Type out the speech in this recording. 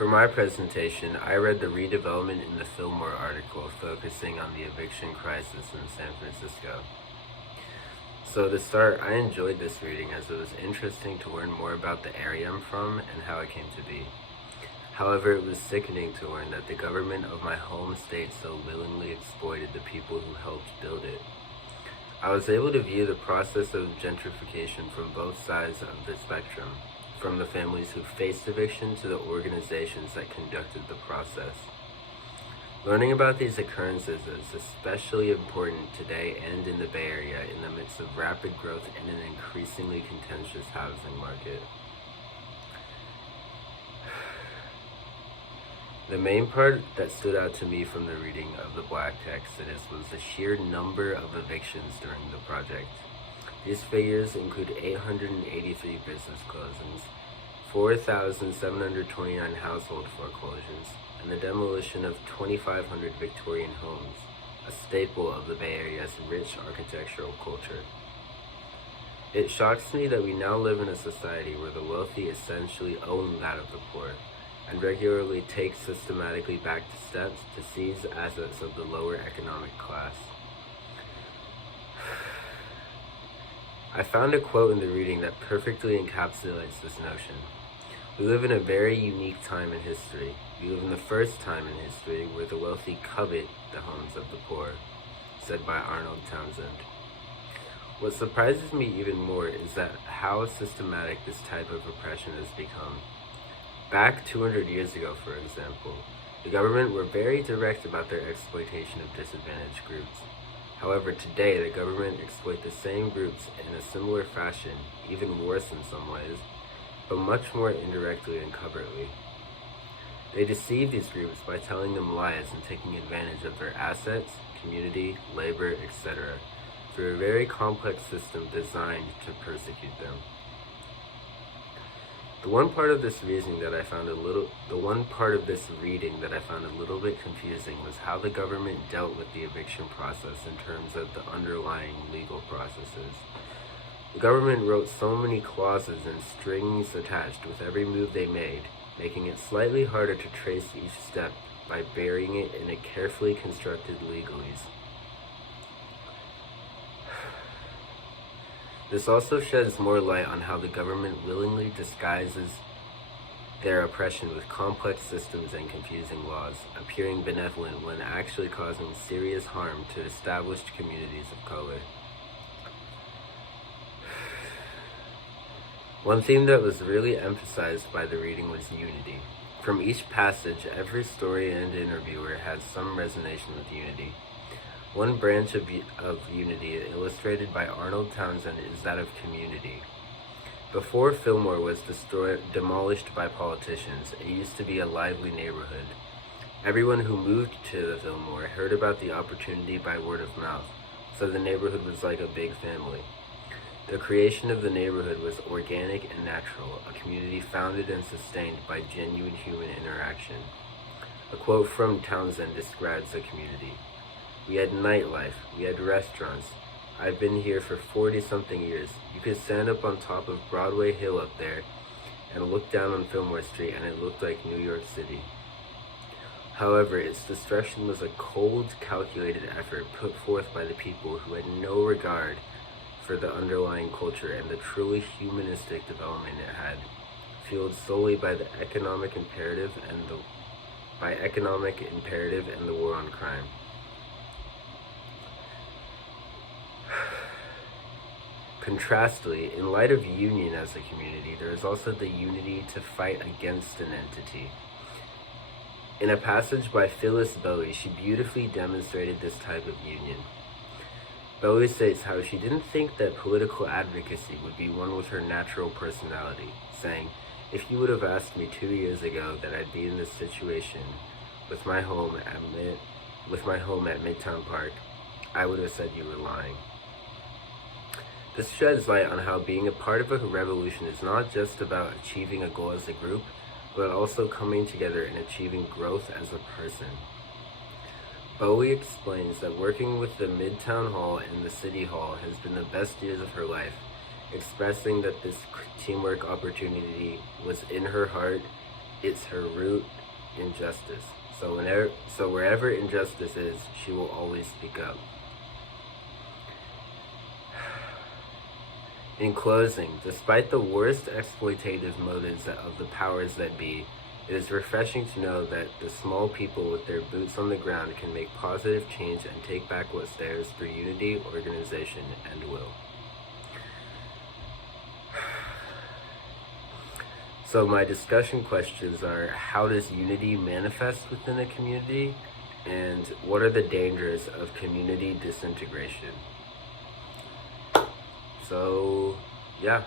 For my presentation, I read the Redevelopment in the Filmore article focusing on the eviction crisis in San Francisco. So to start, I enjoyed this reading as it was interesting to learn more about the area I'm from and how it came to be. However, it was sickening to learn that the government of my home state so willingly exploited the people who helped build it. I was able to view the process of gentrification from both sides of the spectrum, from the families who faced eviction to the organizations that conducted the process. Learning about these occurrences is especially important today and in the Bay Area in the midst of rapid growth and an increasingly contentious housing market. The main part that stood out to me from the reading of the Black Exodus was the sheer number of evictions during the project. These figures include 883 business closings, 4,729 household foreclosures, and the demolition of 2,500 Victorian homes, a staple of the Bay Area's rich architectural culture. It shocks me that we now live in a society where the wealthy essentially own that of the poor, and regularly take systematically back steps to seize assets of the lower economic class. I found a quote in the reading that perfectly encapsulates this notion. We live in a very unique time in history. We live in the first time in history where the wealthy covet the homes of the poor, said by Arnold Townsend. What surprises me even more is that how systematic this type of oppression has become. Back 200 years ago, for example, the government were very direct about their exploitation of disadvantaged groups. However, today the government exploit the same groups in a similar fashion, even worse in some ways, but much more indirectly and covertly. They deceive these groups by telling them lies and taking advantage of their assets, community, labor, etc., through a very complex system designed to persecute them. The one part of this reading that I found a little bit confusing was how the government dealt with the eviction process in terms of the underlying legal processes. The government wrote so many clauses and strings attached with every move they made, making it slightly harder to trace each step by burying it in a carefully constructed legalese. This also sheds more light on how the government willingly disguises their oppression with complex systems and confusing laws, appearing benevolent when actually causing serious harm to established communities of color. One theme that was really emphasized by the reading was unity. From each passage, every story and interviewer has some resonance with unity. One branch of unity illustrated by Arnold Townsend is that of community. Before Filmore was demolished by politicians, it used to be a lively neighborhood. Everyone who moved to the Filmore heard about the opportunity by word of mouth, so the neighborhood was like a big family. The creation of the neighborhood was organic and natural, a community founded and sustained by genuine human interaction. A quote from Townsend describes the community. We had nightlife, we had restaurants. I've been here for 40-something years. You could stand up on top of Broadway Hill up there and look down on Filmore Street and it looked like New York City. However, its destruction was a cold, calculated effort put forth by the people who had no regard for the underlying culture and the truly humanistic development it had, fueled solely by the economic imperative and the war on crime. Contrastly, in light of union as a community, there is also the unity to fight against an entity. In a passage by Phyllis Bowie, she beautifully demonstrated this type of union. Bowie states how she didn't think that political advocacy would be one with her natural personality, saying, "If you would have asked me 2 years ago that I'd be in this situation with my home at Midtown Park, I would have said you were lying." This sheds light on how being a part of a revolution is not just about achieving a goal as a group, but also coming together and achieving growth as a person. Bowie explains that working with the Midtown Hall and the City Hall has been the best years of her life, expressing that this teamwork opportunity was in her heart It's her root injustice. So wherever injustice is, she will always speak up. In closing, despite the worst exploitative motives of the powers that be, it is refreshing to know that the small people with their boots on the ground can make positive change and take back what's theirs through unity, organization, and will. So my discussion questions are, how does unity manifest within a community? And what are the dangers of community disintegration? So, yeah.